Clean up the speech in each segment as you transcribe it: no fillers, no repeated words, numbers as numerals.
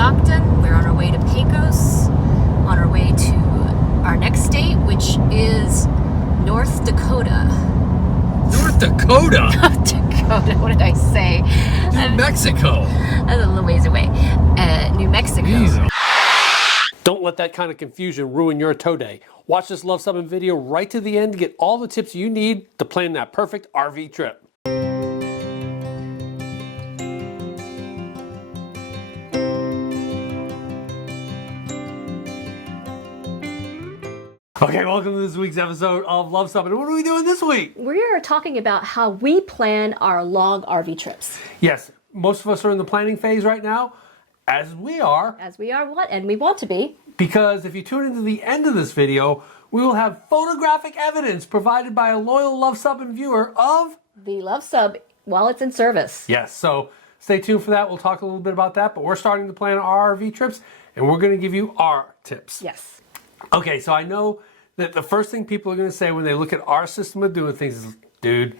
Stockton. We're on our way to Pecos, on our way to our next state, which is North Dakota. North Dakota? North Dakota, what did I say? New Mexico. That's a little ways away. New Mexico. Jesus. Don't let that kind of confusion ruin your tow day. Watch this Luv Subbin video right to the end to get all the tips you need to plan that perfect RV trip. Okay, welcome to this week's episode of Luv Subbin. What are we doing this week? We are talking about how we plan our long RV trips. Yes, most of us are in the planning phase right now, as we are. As we are and we want to be. Because if you tune into the end of this video, we will have photographic evidence provided by a loyal Luv Subbin viewer of the Luv Sub while it's in service. Yes, so stay tuned for that. We'll talk a little bit about that, but we're starting to plan our RV trips, and we're going to give you our tips. Yes. Okay, so I know that the first thing people are going to say when they look at our system of doing things is, dude,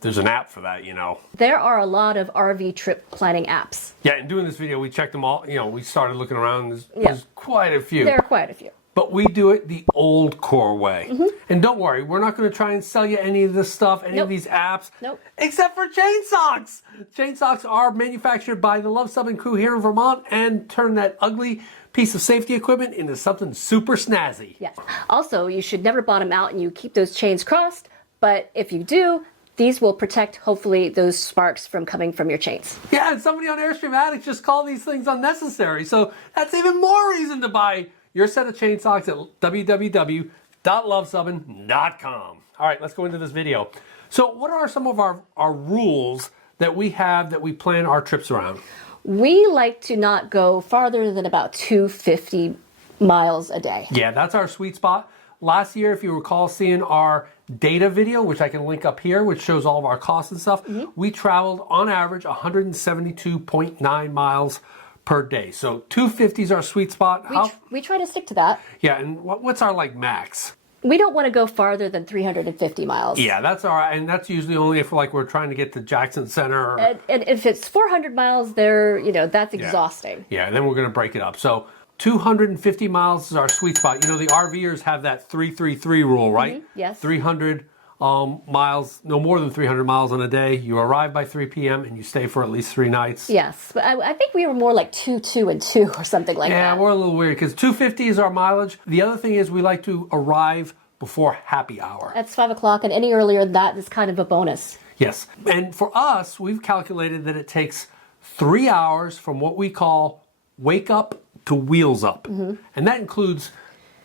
there's an app for that, you know. There are a lot of RV trip planning apps. Yeah, in doing this video, we checked them all. You know, we started looking around. There's quite a few. There are quite a few. But we do it the old core way. Mm-hmm. And don't worry, we're not going to try and sell you any of this stuff, any of these apps. Nope. Except for chain socks. Chain socks are manufactured by the Luv Subbin crew here in Vermont and turn that ugly piece of safety equipment into something super snazzy. Yes. Also, you should never bottom out and you keep those chains crossed. But if you do, these will protect, hopefully, those sparks from coming from your chains. Yeah, and somebody on Airstream Addicts just called these things unnecessary. So that's even more reason to buy your set of chain socks at www.luvsubbin.com. All right, let's go into this video. So what are some of our rules that we have that we plan our trips around? We like to not go farther than about 250 miles a day. Yeah, that's our sweet spot. Last year, if you recall seeing our data video, which I can link up here, which shows all of our costs and stuff, we traveled on average 172.9 miles per day. So 250 is our sweet spot. We try to stick to that. Yeah, and what's our max? We don't want to go farther than 350 miles. Yeah, that's all right, and that's usually only if we're trying to get to Jackson Center. And if it's 400 miles, that's exhausting. Yeah, then we're going to break it up. So 250 miles is our sweet spot. You know, the RVers have that 333 rule, right? Yes. 300 miles, no more than 300 miles on a day. You arrive by 3 p.m. and you stay for at least 3 nights. Yes, but I think we were more like 2, 2, and 2 or something like that. Yeah, we're a little weird because 250 is our mileage. The other thing is we like to arrive before happy hour. That's 5 o'clock, and any earlier than that is kind of a bonus. Yes, and for us, we've calculated that it takes 3 hours from what we call wake up to wheels up. And that includes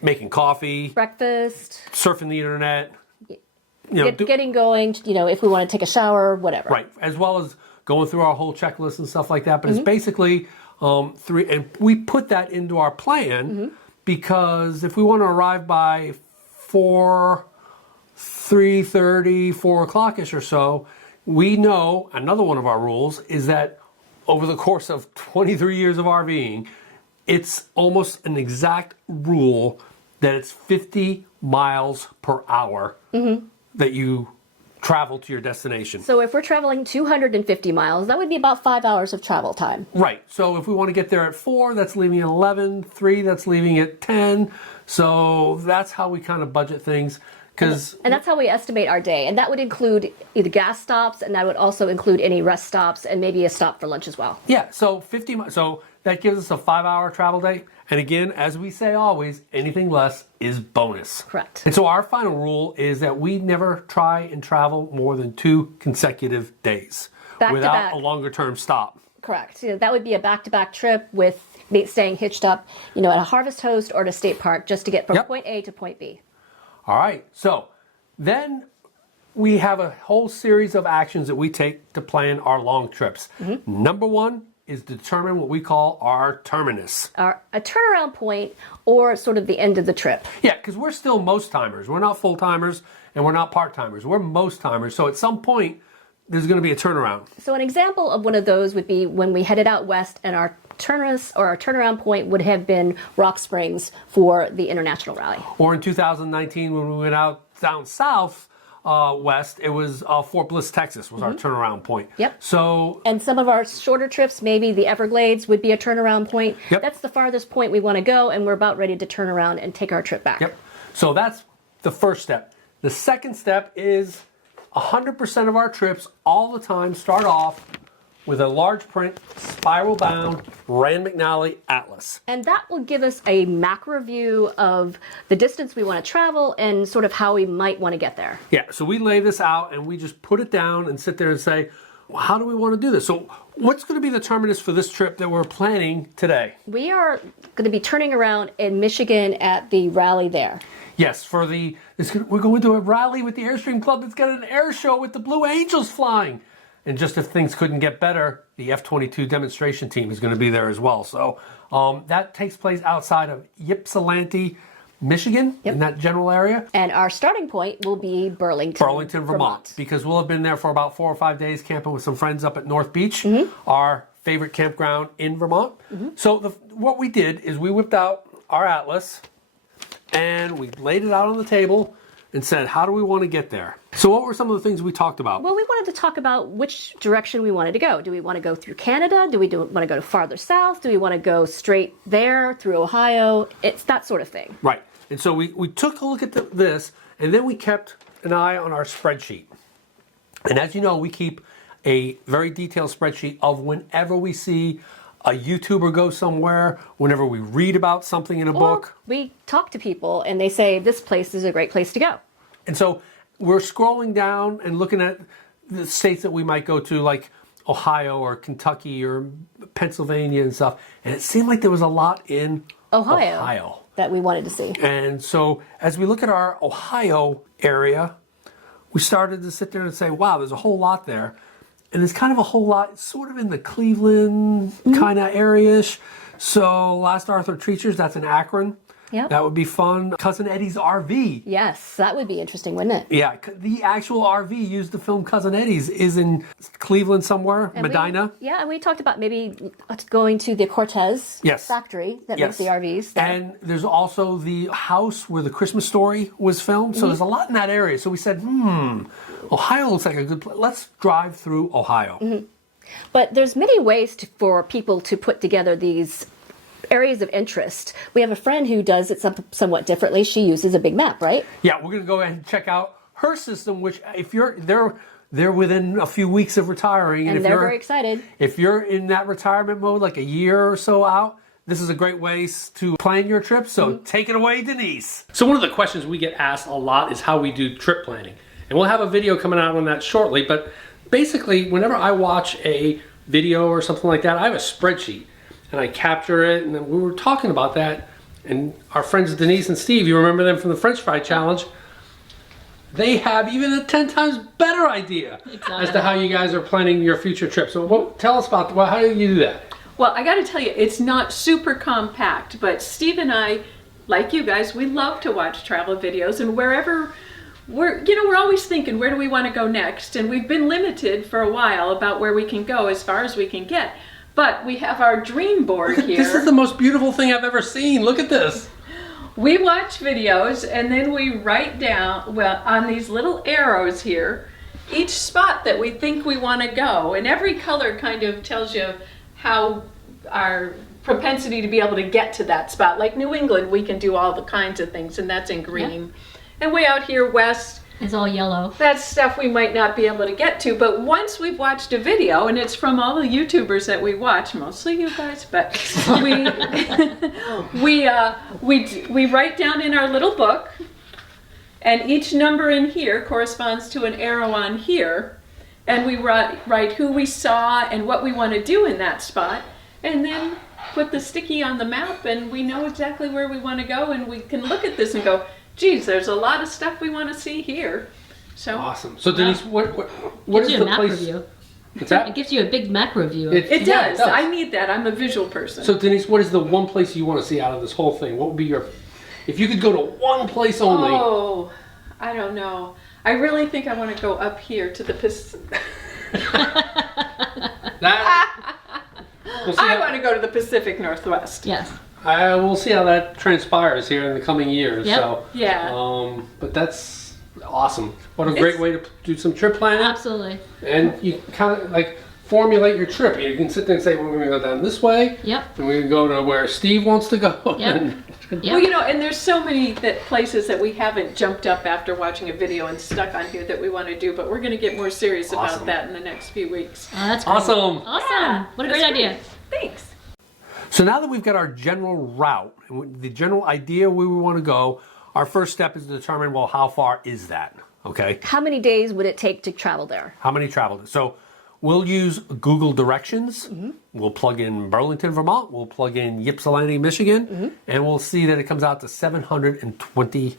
making coffee, breakfast, surfing the internet, getting going, if we want to take a shower, whatever. Right, as well as going through our whole checklist and stuff like that. But it's basically 3, and we put that into our plan because if we want to arrive by 3:30, 4 o'clock-ish or so, we know another one of our rules is that over the course of 23 years of RVing, it's almost an exact rule that it's 50 miles per hour that you travel to your destination. So if we're traveling 250 miles, that would be about 5 hours of travel time. Right. So if we want to get there at 4, that's leaving at 11. 3, that's leaving at 10. So that's how we kind of budget things. And that's how we estimate our day. And that would include either gas stops, and that would also include any rest stops and maybe a stop for lunch as well. Yeah, so 50 miles. So that gives us a 5-hour travel day. And again, as we say always, anything less is bonus. Correct. And so our final rule is that we never try and travel more than 2 consecutive days without a longer term stop. Correct. That would be a back-to-back trip with staying hitched up, at a harvest host or at a state park just to get from point A to point B. All right. So then we have a whole series of actions that we take to plan our long trips. Number 1 is determine what we call our terminus. A turnaround point or sort of the end of the trip. Yeah, because we're still most timers. We're not full timers and we're not part timers. We're most timers. So at some point, there's going to be a turnaround. So an example of one of those would be when we headed out west and our terminus or our turnaround point would have been Rock Springs for the International Rally. Or in 2019 when we went out down south west, it was Fort Bliss, Texas was our turnaround point. Yep. So, And some of our shorter trips, maybe the Everglades would be a turnaround point. Yep. That's the farthest point we want to go, and we're about ready to turn around and take our trip back. yep. So that's the first step. The second step is 100% of our trips all the time start off with a large print, spiral bound Rand McNally atlas. And that will give us a macro view of the distance we want to travel and sort of how we might want to get there. Yeah, so we lay this out and we just put it down and sit there and say, well, how do we want to do this? So what's going to be the terminus for this trip that we're planning today? We are going to be turning around in Michigan at the rally there. Yes, we're going to a rally with the Airstream Club that's got an air show with the Blue Angels flying. And just if things couldn't get better, the F-22 demonstration team is going to be there as well. So that takes place outside of Ypsilanti, Michigan, in that general area. And our starting point will be Burlington, Vermont. Because we'll have been there for about 4 or 5 days camping with some friends up at North Beach, our favorite campground in Vermont. So what we did is we whipped out our atlas and we laid it out on the table and said, how do we want to get there? So what were some of the things we talked about? Well, we wanted to talk about which direction we wanted to go. Do we want to go through Canada? Do we want to go farther south? Do we want to go straight there through Ohio? It's that sort of thing. Right. And so we took a look at this, and then we kept an eye on our spreadsheet. And as you know, we keep a very detailed spreadsheet of whenever we see a YouTuber go somewhere, whenever we read about something in a book. We talk to people and they say this place is a great place to go. And so we're scrolling down and looking at the states that we might go to, like Ohio or Kentucky or Pennsylvania and stuff. And it seemed like there was a lot in Ohio that we wanted to see. And so as we look at our Ohio area, we started to sit there and say, wow, there's a whole lot there. And there's kind of a whole lot sort of in the Cleveland kind of area-ish. So Last Arthur Treachers, that's in Akron. Yep. That would be fun. Cousin Eddie's RV. Yes, that would be interesting, wouldn't it? Yeah, the actual RV used to film Cousin Eddie's is in Cleveland somewhere, And Medina. and we talked about maybe going to the Cortez factory that makes the RVs. There. And there's also the house where the Christmas Story was filmed. So there's a lot in that area. So we said, Ohio looks like a good place. Let's drive through Ohio. But there's many ways for people to put together these areas of interest. We have a friend who does it somewhat differently. She uses a big map, right? Yeah, we're going to go ahead and check out her system, which if they're within a few weeks of retiring. And if they're very excited. If you're in that retirement mode, like a year or so out, this is a great way to plan your trip. So take it away, Denise. So one of the questions we get asked a lot is how we do trip planning. And we'll have a video coming out on that shortly. But basically, whenever I watch a video or something like that, I have a spreadsheet. And I capture it, and then we were talking about that, and our friends Denise and Steve, you remember them from the French Fry Challenge, they have even a 10 times better idea as to how you guys are planning your future trip. So tell us about, how do you do that? Well, I got to tell you, it's not super compact, but Steve and I, like you guys, we love to watch travel videos, and wherever we're always thinking, where do we want to go next? And we've been limited for a while about where we can go as far as we can get. But we have our dream board here. This is the most beautiful thing I've ever seen. Look at this. We watch videos and then we write down, on these little arrows here, each spot that we think we want to go. And every color kind of tells you how our propensity to be able to get to that spot. Like New England, we can do all the kinds of things, and that's in green. Yep. And way out here west, it's all yellow. That's stuff we might not be able to get to, but once we've watched a video, and it's from all the YouTubers that we watch, mostly you guys, but we write down in our little book, and each number in here corresponds to an arrow on here, and we write who we saw and what we want to do in that spot, and then put the sticky on the map, and we know exactly where we want to go, and we can look at this and go, geez, there's a lot of stuff we want to see here. So awesome. So Denise, what is the place? Review. What's that? It gives you a big macro view. It does. I need that. I'm a visual person. So Denise, what is the one place you want to see out of this whole thing? What would be your, if you could go to one place only? Oh, I don't know. I really think I want to go up here to the Pacific. I want to go to the Pacific Northwest. Yes. We'll see how that transpires here in the coming years. Yep. So yeah. But that's Awesome. What a great way to do some trip planning. Absolutely. And you kind of like formulate your trip. You can sit there and say, well, we're going to go down this way. Yep. And we're going to go to where Steve wants to go. Yep. Well, you know, and there's so many places that we haven't jumped up after watching a video and stuck on here that we want to do, but we're going to get more serious about that in the next few weeks. That's great. Awesome. Awesome. Yeah, What a great idea. Thanks. So now that we've got our general route, and the general idea where we want to go, our first step is to determine, well, how far is that? Okay. How many days would it take to travel there? How many travel? So we'll use Google Directions. We'll plug in Burlington, Vermont. We'll plug in Ypsilanti, Michigan. And we'll see that it comes out to 720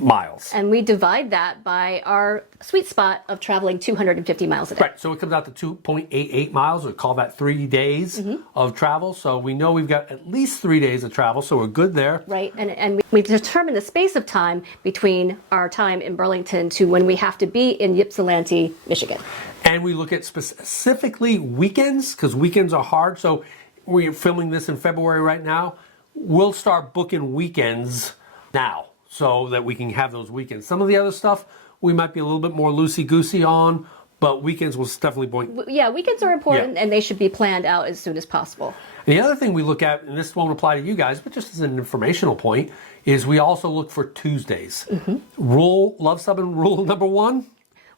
miles. And we divide that by our sweet spot of traveling 250 miles a day. Right, so it comes out to 2.88 miles. We call that 3 days of travel. So we know we've got at least 3 days of travel, so we're good there. Right, and we've determined the space of time between our time in Burlington to when we have to be in Ypsilanti, Michigan. And we look at specifically weekends, because weekends are hard. So we're filming this in February right now. We'll start booking weekends now so that we can have those weekends. Some of the other stuff we might be a little bit more loosey-goosey on, but weekends will definitely point. Yeah, weekends are important and they should be planned out as soon as possible. And the other thing we look at, and this won't apply to you guys, but just as an informational point, is we also look for Tuesdays. Luv Subbin rule number 1.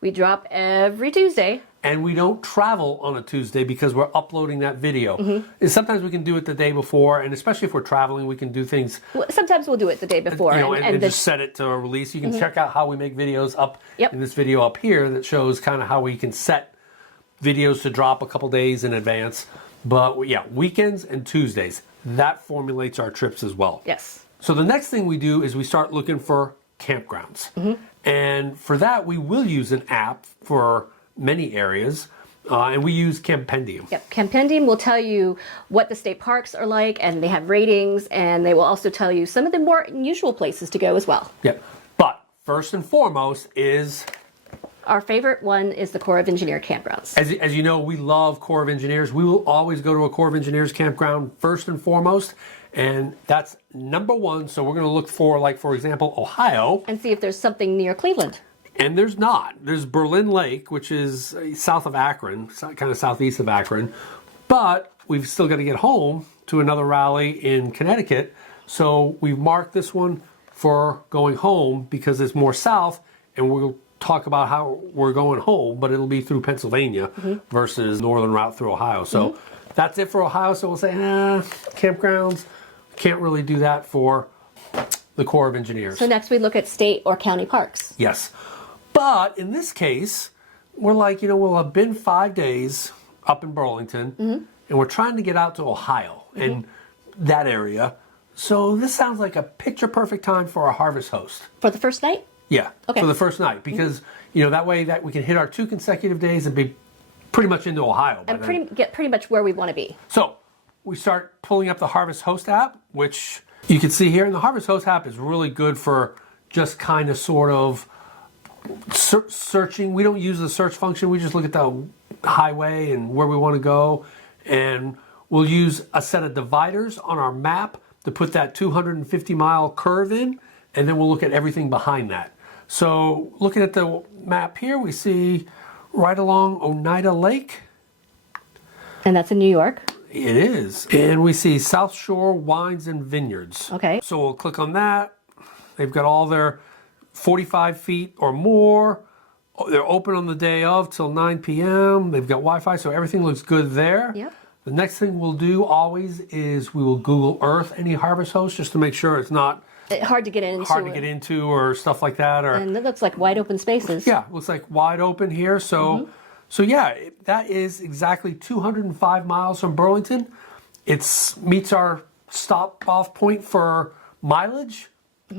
We drop every Tuesday. And we don't travel on a Tuesday because we're uploading that video. And sometimes we can do it the day before, and especially if we're traveling, we can do things. Well, sometimes we'll do it the day before. You know, and just set it to a release. You can check out how we make videos up in this video up here that shows kind of how we can set videos to drop a couple days in advance. But yeah, weekends and Tuesdays, that formulates our trips as well. Yes. So the next thing we do is we start looking for campgrounds. And for that, we will use an app for many areas, and we use Campendium. Yep. Campendium will tell you what the state parks are like, and they have ratings, and they will also tell you some of the more unusual places to go as well. Yep. But first and foremost is... Our favorite one is the Corps of Engineer campgrounds. As you know, we love Corps of Engineers. We will always go to a Corps of Engineers campground first and foremost, and that's number 1. So we're going to look for, like, for example, Ohio. And see if there's something near Cleveland. And there's not. There's Berlin Lake, which is south of Akron, kind of southeast of Akron. But we've still got to get home to another rally in Connecticut. So we've marked this one for going home because it's more south, and we'll talk about how we're going home, but it'll be through Pennsylvania versus northern route through Ohio. So that's it for Ohio. So we'll say, campgrounds, can't really do that for the Corps of Engineers. So next we look at state or county parks. Yes. But in this case, we're like, we'll have been 5 days up in Burlington, and we're trying to get out to Ohio and that area. So this sounds like a picture-perfect time for a harvest host. For the first night? Yeah, Okay. for the first night. Because, that way that we can hit our 2 consecutive days and be pretty much into Ohio. And get pretty much where we want to be. So we start pulling up the Harvest Host app, which you can see here. And the Harvest Host app is really good for just kind of sort of searching. We don't use the search function. We just look at the highway and where we want to go. And we'll use a set of dividers on our map to put that 250-mile curve in. And then we'll look at everything behind that. So looking at the map here, we see right along Oneida Lake. And that's in New York. It is. And we see South Shore Wines and Vineyards. Okay. So we'll click on that. They've got all their 45 feet or more. They're open on the day of till 9 p.m. They've got Wi-Fi, so everything looks good there. Yep. The next thing we'll do always is we will Google Earth any harvest host just to make sure it's not Hard to get into. Or stuff like that. Or And it looks like wide open spaces. yeah, looks like wide open here. So, so yeah, that is exactly 205 miles from Burlington. It meets our stop-off point for mileage.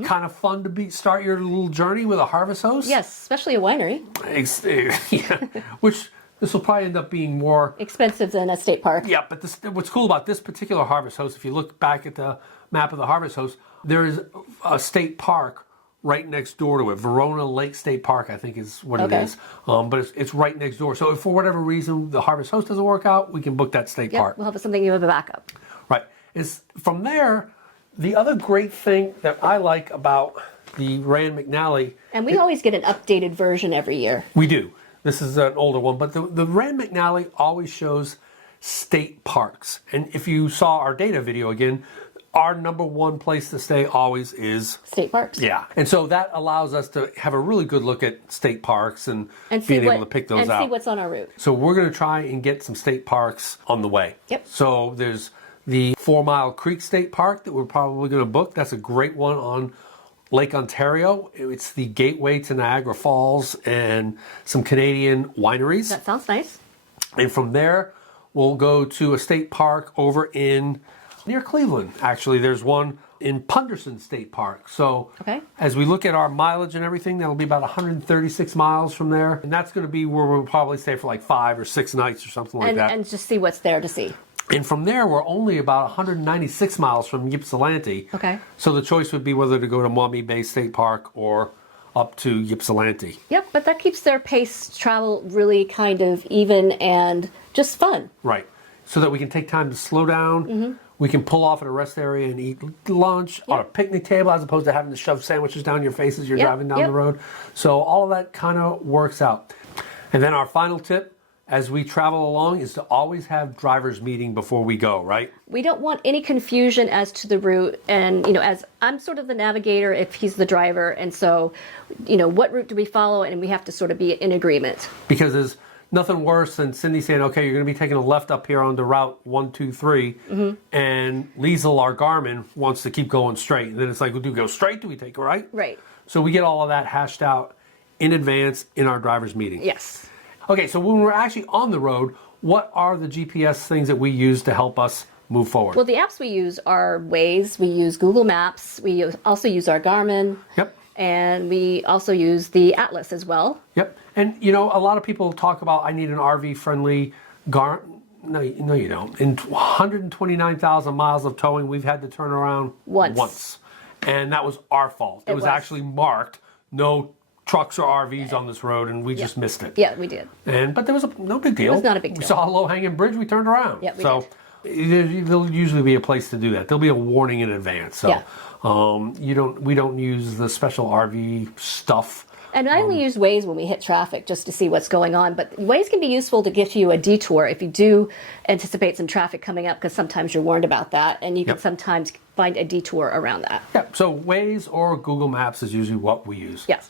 Kind of fun to start your little journey with a harvest host. Yes, especially a winery. Yeah, which this will probably end up being more Expensive than a state park. Yeah, but what's cool about this particular harvest host, if you look back at the map of the harvest host, there is a state park right next door to it. Verona Lake State Park, I think is what it is. But it's right next door. So if for whatever reason the harvest host doesn't work out, we can book that state park. We'll have something you have a backup. Right. From there, the other great thing that I like about the Rand McNally. And we always get an updated version every year. We do. This is an older one, but the Rand McNally always shows state parks. And if you saw our data video again, our number one place to stay always is state parks. Yeah. And so that allows us to have a really good look at state parks and being able to pick those out. And see what's on our route. So we're going to try and get some state parks on the way. Yep. So there's the 4 Mile Creek State Park that we're probably going to book. That's a great one on Lake Ontario. It's the gateway to Niagara Falls and some Canadian wineries. That sounds nice. And from there, we'll go to a state park over in near Cleveland. Actually, there's one in Punderson State Park. So as we look at our mileage and everything, that'll be about 136 miles from there. And that's going to be where we'll probably stay for like 5 or 6 nights or something like that. And just see what's there to see. And from there, we're only about 196 miles from Ypsilanti. Okay. So the choice would be whether to go to Maumee Bay State Park or up to Ypsilanti. Yep, but that keeps their pace travel really kind of even and just fun. Right. So that we can take time to slow down. We can pull off at a rest area and eat lunch on a picnic table as opposed to having to shove sandwiches down your face as you're driving down the road. So all of that kind of works out. And then our final tip as we travel along is to always have driver's meeting before we go, right? We don't want any confusion as to the route. And, as I'm sort of the navigator if he's the driver. And so, what route do we follow? And we have to sort of be in agreement. Because there's nothing worse than Cindy saying, okay, you're going to be taking a left up here onto Route 123, and Liesel, our Garmin, wants to keep going straight. And then it's like, do we go straight? Do we take a right? Right. So we get all of that hashed out in advance in our driver's meeting. Yes. Okay, so when we're actually on the road, what are the GPS things that we use to help us move forward? Well, the apps we use are Waze. We use Google Maps. We also use our Garmin. Yep. And we also use the Atlas as well. Yep. And, a lot of people talk about, I need an RV-friendly Garmin. No, you don't. In 129,000 miles of towing, we've had to turn around once. And that was our fault. It was actually marked, no trucks or RVs on this road, and we just missed it. Yeah, we did. But there was no big deal. It was not a big deal. We saw a low-hanging bridge, we turned around. Yeah, we did. There'll usually be a place to do that. There'll be a warning in advance. So we don't use the special RV stuff. And I only use Waze when we hit traffic just to see what's going on. But Waze can be useful to give you a detour if you do anticipate some traffic coming up, because sometimes you're warned about that, and you can sometimes find a detour around that. Yeah, so Waze or Google Maps is usually what we use. Yes.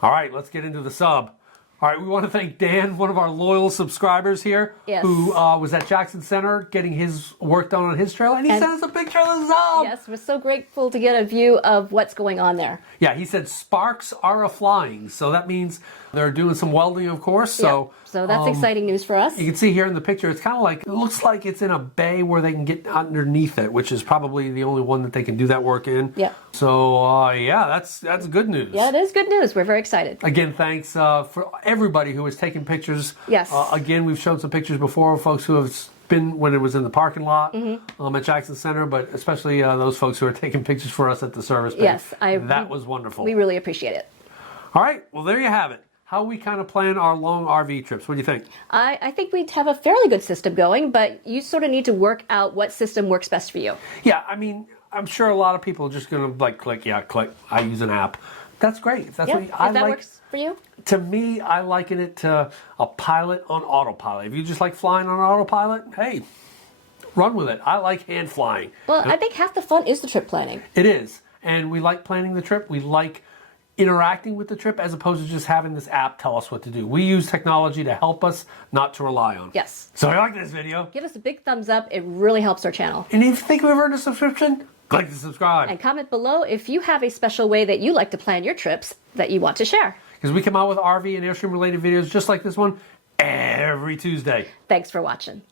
All right, let's get into the sub. All right, we want to thank Dan, one of our loyal subscribers here, who was at Jackson Center getting his work done on his trailer, and he sent us a picture of the sub. Yes, we're so grateful to get a view of what's going on there. Yeah, he said sparks are a-flying, so that means they're doing some welding, of course. So, so that's exciting news for us. You can see here in the picture, it's kind of like, it looks like it's in a bay where they can get underneath it, which is probably the only one that they can do that work in. Yeah. So, that's good news. Yeah, it is good news. We're very excited. Again, thanks for everybody who has taken pictures. Yes. Again, we've shown some pictures before of folks who have been when it was in the parking lot at Jackson Center, but especially those folks who are taking pictures for us at the service base. Yes. That was wonderful. We really appreciate it. All right. Well, there you have it. How we kind of plan our long RV trips. What do you think? I think we have a fairly good system going, but you sort of need to work out what system works best for you. Yeah, I mean, I'm sure a lot of people are just going to click. I use an app. That's great. If that's what if that works for you. To me, I liken it to a pilot on autopilot. If you just like flying on autopilot, hey, run with it. I like hand flying. Well, I think half the fun is the trip planning. It is. And we like planning the trip. We like interacting with the trip as opposed to just having this app tell us what to do. We use technology to help us, not to rely on. Yes. So if you like this video, give us a big thumbs up. It really helps our channel. And if you think we've earned a subscription, click the subscribe. And comment below if you have a special way that you like to plan your trips that you want to share. Because we come out with RV and Airstream related videos just like this one every Tuesday. Thanks for watching.